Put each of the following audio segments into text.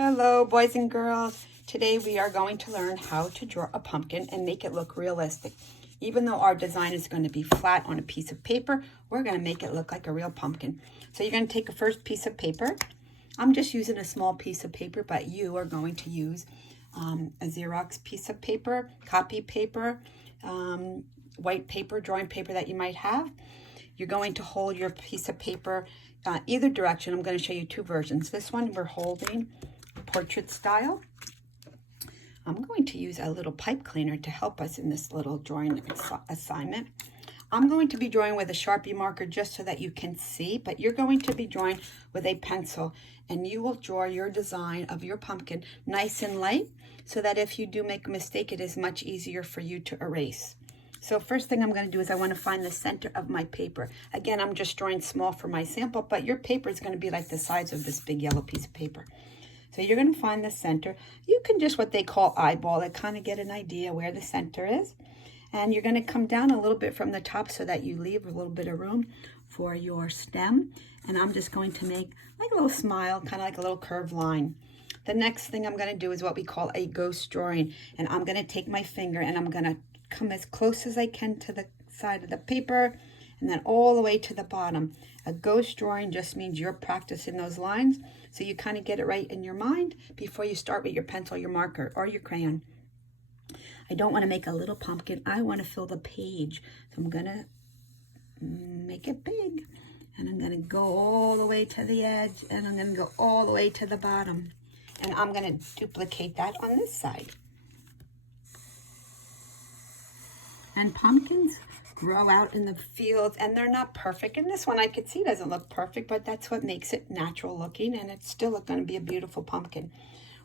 Hello, boys and girls. Today we are going to learn how to draw a pumpkin and make it look realistic. Even though our design is going to be flat on a piece of paper, we're going to make it look like a real pumpkin. So you're going to take a first piece of paper. I'm just using a small piece of paper, but you are going to use a Xerox piece of paper, copy paper, white paper, drawing paper that you might have. You're going to hold your piece of paper either direction. I'm going to show you two versions. This one we're holding portrait style. I'm going to use a little pipe cleaner to help us in this little drawing assignment. I'm going to be drawing with a Sharpie marker just so that you can see, but you're going to be drawing with a pencil, and you will draw your design of your pumpkin nice and light so that if you do make a mistake, it is much easier for you to erase. So first thing I'm going to do is I want to find the center of my paper. Again, I'm just drawing small for my sample, but your paper is going to be like the size of this big yellow piece of paper. So you're going to find the center. You can just what they call eyeball it, kind of get an idea where the center is. And you're going to come down a little bit from the top so that you leave a little bit of room for your stem. And I'm just going to make like a little smile, kind of like a little curved line. The next thing I'm going to do is what we call a ghost drawing. And I'm going to take my finger and I'm going to come as close as I can to the side of the paper and then all the way to the bottom. A ghost drawing just means you're practicing those lines, so you kind of get it right in your mind before you start with your pencil, your marker, or your crayon. I don't want to make a little pumpkin. I want to fill the page. So I'm going to make it big, and I'm going to go all the way to the edge, and I'm going to go all the way to the bottom. And I'm going to duplicate that on this side. And pumpkins grow out in the fields, and they're not perfect. And this one I could see doesn't look perfect, but that's what makes it natural looking, and it's still going to be a beautiful pumpkin.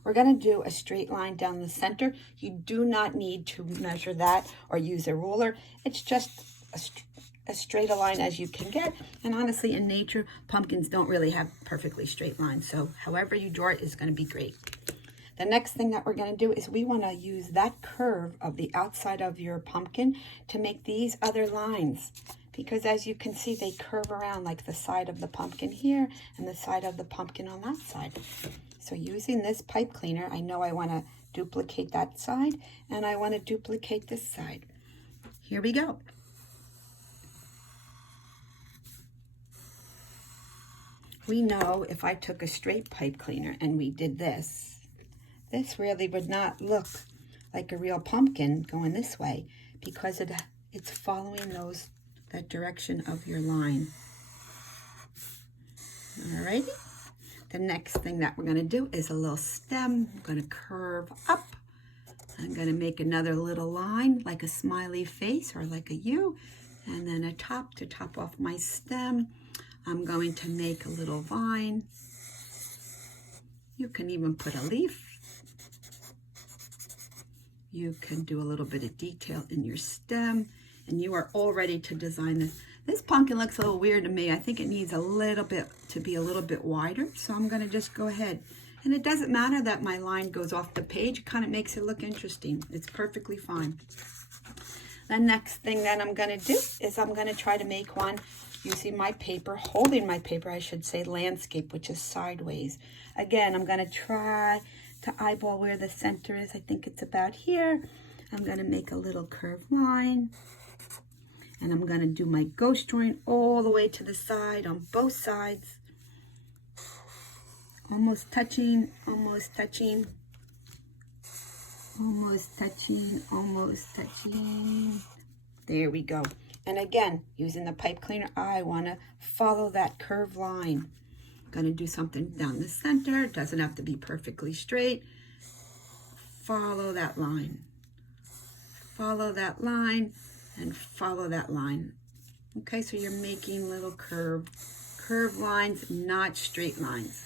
We're going to do a straight line down the center. You do not need to measure that or use a ruler. It's just as straight a line as you can get. And honestly, in nature, pumpkins don't really have perfectly straight lines. So however you draw it is going to be great. The next thing that we're going to do is we want to use that curve of the outside of your pumpkin to make these other lines. Because as you can see, they curve around like the side of the pumpkin here and the side of the pumpkin on that side. So using this pipe cleaner, I know I want to duplicate that side and I want to duplicate this side. Here we go. We know if I took a straight pipe cleaner and we did this, this really would not look like a real pumpkin going this way because it's following that direction of your line. Alrighty. The next thing that we're going to do is a little stem. I'm going to curve up. I'm going to make another little line like a smiley face or like a U. And then a top to top off my stem. I'm going to make a little vine. You can even put a leaf. You can do a little bit of detail in your stem, and you are all ready to design this. This pumpkin looks a little weird to me. I think it needs a little bit to be a little bit wider, so I'm going to just go ahead. And it doesn't matter that my line goes off the page. It kind of makes it look interesting. It's perfectly fine. The next thing that I'm going to do is I'm going to try to make one using my paper, holding my paper, I should say, landscape, which is sideways. Again, I'm going to try to eyeball where the center is. I think it's about here. I'm going to make a little curved line. And I'm going to do my ghost drawing all the way to the side on both sides. Almost touching, almost touching. Almost touching, almost touching. There we go. And again, using the pipe cleaner, I want to follow that curved line. Going to do something down the center. It doesn't have to be perfectly straight. Follow that line. Follow that line and follow that line. Okay, so you're making little curved lines, not straight lines.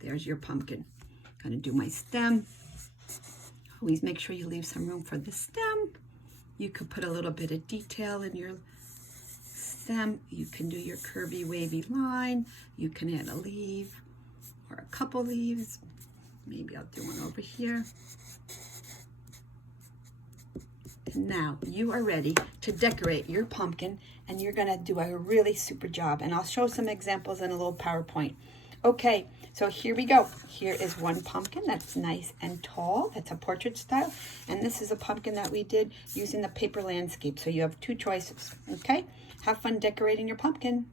There's your pumpkin. Going to do my stem. Always make sure you leave some room for the stem. You could put a little bit of detail in your stem. You can do your curvy wavy line. You can add a leaf or a couple leaves. Maybe I'll do one over here. And now you are ready to decorate your pumpkin, and you're going to do a really super job. And I'll show some examples in a little PowerPoint. Okay, So here we go. Here is one pumpkin that's nice and tall. That's a portrait style. And this is a pumpkin that we did using the paper landscape. So you have two choices, okay? Have fun decorating your pumpkin.